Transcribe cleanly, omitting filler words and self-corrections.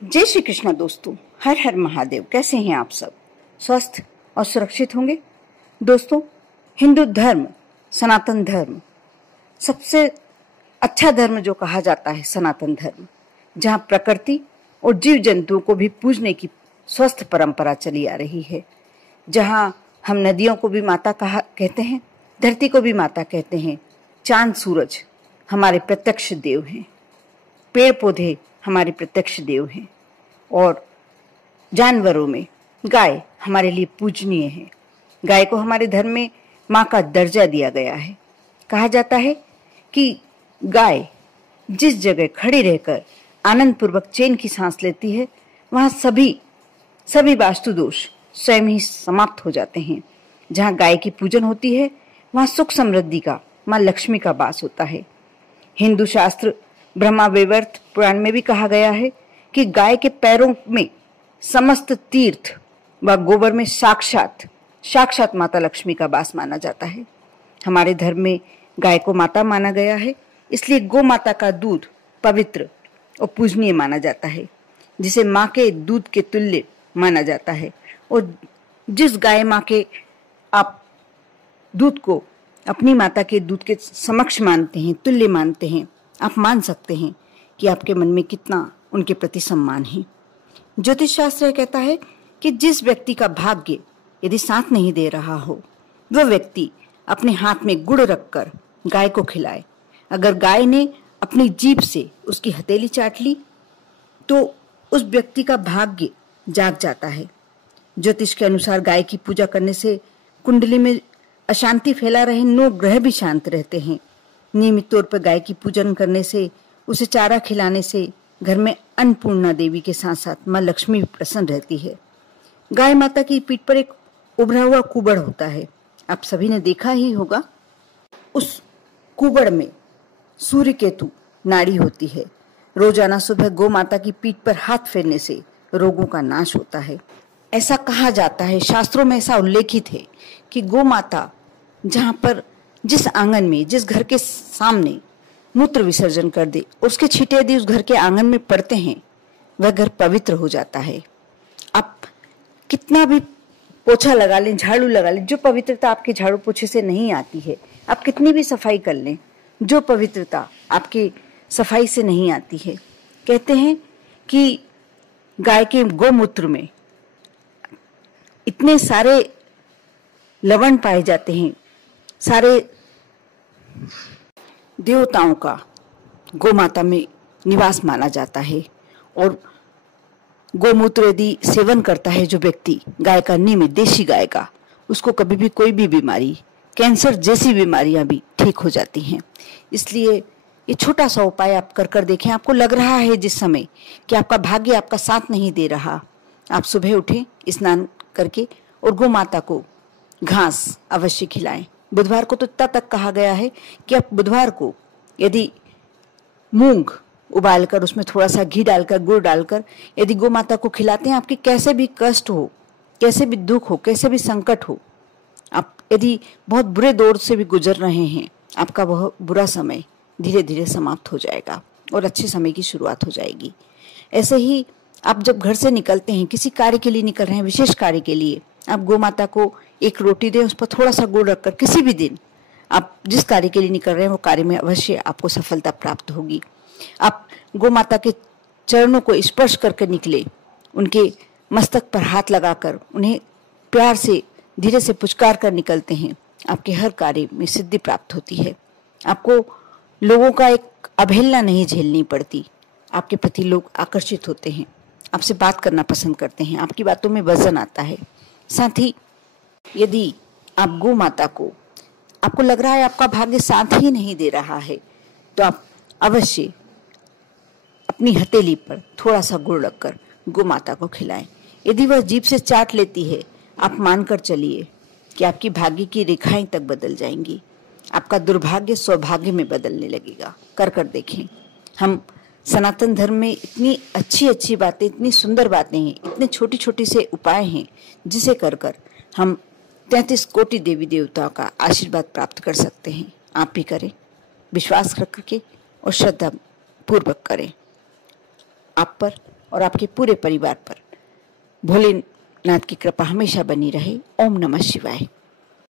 जय श्री कृष्ण दोस्तों, हर हर महादेव। कैसे हैं आप सब? स्वस्थ और सुरक्षित होंगे। दोस्तों, हिंदू धर्म, सनातन धर्म सबसे अच्छा धर्म जो कहा जाता है, सनातन धर्म, जहाँ प्रकृति और जीव जंतुओं को भी पूजने की स्वस्थ परंपरा चली आ रही है, जहाँ हम नदियों को भी माता कहते हैं, धरती को भी माता कहते हैं, चांद सूरज हमारे प्रत्यक्ष देव हैं, पेड़ पौधे हमारे प्रत्यक्ष देव हैं, और जानवरों में गाय हमारे लिए पूजनीय है। गाय को हमारे धर्म में माँ का दर्जा दिया गया है। कहा जाता है कि गाय जिस जगह खड़ी रहकर आनंद पूर्वक चैन की सांस लेती है, वहाँ सभी वास्तु दोष स्वयं ही समाप्त हो जाते हैं। जहाँ गाय की पूजन होती है, वहाँ सुख समृद्धि का, माँ लक्ष्मी का वास होता है। हिंदू शास्त्र ब्रह्मा वैवर्त पुराण में भी कहा गया है कि गाय के पैरों में समस्त तीर्थ व गोबर में साक्षात माता लक्ष्मी का वास माना जाता है। हमारे धर्म में गाय को माता माना गया है, इसलिए गौ माता का दूध पवित्र और पूजनीय माना जाता है, जिसे माँ के दूध के तुल्य माना जाता है। और जिस गाय माँ के आप दूध को अपनी माता के दूध के समक्ष मानते हैं, तुल्य मानते हैं, आप मान सकते हैं कि आपके मन में कितना उनके प्रति सम्मान है। ज्योतिष शास्त्र कहता है कि जिस व्यक्ति का भाग्य यदि साथ नहीं दे रहा हो, वह व्यक्ति अपने हाथ में गुड़ रखकर गाय को खिलाए। अगर गाय ने अपनी जीभ से उसकी हथेली चाट ली तो उस व्यक्ति का भाग्य जाग जाता है। ज्योतिष के अनुसार गाय की पूजा करने से कुंडली में अशांति फैला रहे 9 ग्रह भी शांत रहते हैं। नियमित तौर पर गाय की पूजन करने से, उसे चारा खिलाने से घर में अन्नपूर्णा देवी के साथ साथ माँ लक्ष्मी भी प्रसन्न रहती है। गाय माता की पीठ पर एक उभरा हुआ कुबड़ होता है, आप सभी ने देखा ही होगा। उस कुबड़ में सूर्य केतु नाड़ी होती है। रोजाना सुबह गौ माता की पीठ पर हाथ फेरने से रोगों का नाश होता है। ऐसा कहा जाता है, शास्त्रों में ऐसा उल्लेखित है कि गौ माता जहाँ पर, जिस आंगन में, जिस घर के सामने मूत्र विसर्जन कर दे, उसके छींटे यदि उस घर के आंगन में पड़ते हैं, वह घर पवित्र हो जाता है। आप कितना भी पोछा लगा लें, झाड़ू लगा लें, जो पवित्रता आपके झाड़ू पोछे से नहीं आती है, आप कितनी भी सफाई कर लें, जो पवित्रता आपकी सफाई से नहीं आती है। कहते हैं कि गाय के गौमूत्र में इतने सारे लवण पाए जाते हैं, सारे देवताओं का गौ माता में निवास माना जाता है। और गौमूत्र यदि सेवन करता है जो व्यक्ति, गाय का नियमित, देशी गाय का, उसको कभी भी कोई भी बीमारी, कैंसर जैसी बीमारियां भी ठीक हो जाती हैं। इसलिए ये छोटा सा उपाय आप कर देखें। आपको लग रहा है जिस समय कि आपका भाग्य आपका साथ नहीं दे रहा, आप सुबह उठें, स्नान करके और गौ माता को घास अवश्य खिलाएं। बुधवार को तो इतना तक कहा गया है कि आप बुधवार को यदि मूंग उबालकर उसमें थोड़ा सा घी डालकर, गुड़ डालकर यदि गौ माता को खिलाते हैं, आपके कैसे भी कष्ट हो, कैसे भी दुख हो, कैसे भी संकट हो, आप यदि बहुत बुरे दौर से भी गुजर रहे हैं, आपका वह बुरा समय धीरे धीरे समाप्त हो जाएगा और अच्छे समय की शुरुआत हो जाएगी। ऐसे ही आप जब घर से निकलते हैं, किसी कार्य के लिए निकल रहे हैं, विशेष कार्य के लिए, आप गौ माता को एक रोटी दें, उस पर थोड़ा सा गुड़ रखकर, किसी भी दिन आप जिस कार्य के लिए निकल रहे हैं वो कार्य में अवश्य आपको सफलता प्राप्त होगी। आप गौ माता के चरणों को स्पर्श करके निकले, उनके मस्तक पर हाथ लगाकर उन्हें प्यार से, धीरे से पुचकार कर निकलते हैं, आपके हर कार्य में सिद्धि प्राप्त होती है। आपको लोगों का एक अवहेलना नहीं झेलनी पड़ती, आपके प्रति लोग आकर्षित होते हैं, आपसे बात करना पसंद करते हैं, आपकी बातों में वजन आता है। साथ ही यदि आप गौ माता को, आपको लग रहा है आपका भाग्य साथ ही नहीं दे रहा है, तो आप अवश्य अपनी हथेली पर थोड़ा सा गुड़ रखकर गौ माता को खिलाएं। यदि वह जीभ से चाट लेती है, आप मानकर चलिए कि आपकी भाग्य की रेखाएं तक बदल जाएंगी, आपका दुर्भाग्य सौभाग्य में बदलने लगेगा। कर देखें। हम सनातन धर्म में इतनी अच्छी बातें, इतनी सुंदर बातें हैं, इतने छोटी छोटी से उपाय हैं, जिसे कर हम 33 कोटि देवी देवताओं का आशीर्वाद प्राप्त कर सकते हैं। आप भी करें, विश्वास रख के और श्रद्धा पूर्वक करें। आप पर और आपके पूरे परिवार पर भोलेनाथ की कृपा हमेशा बनी रहे। ओम नमः शिवाय।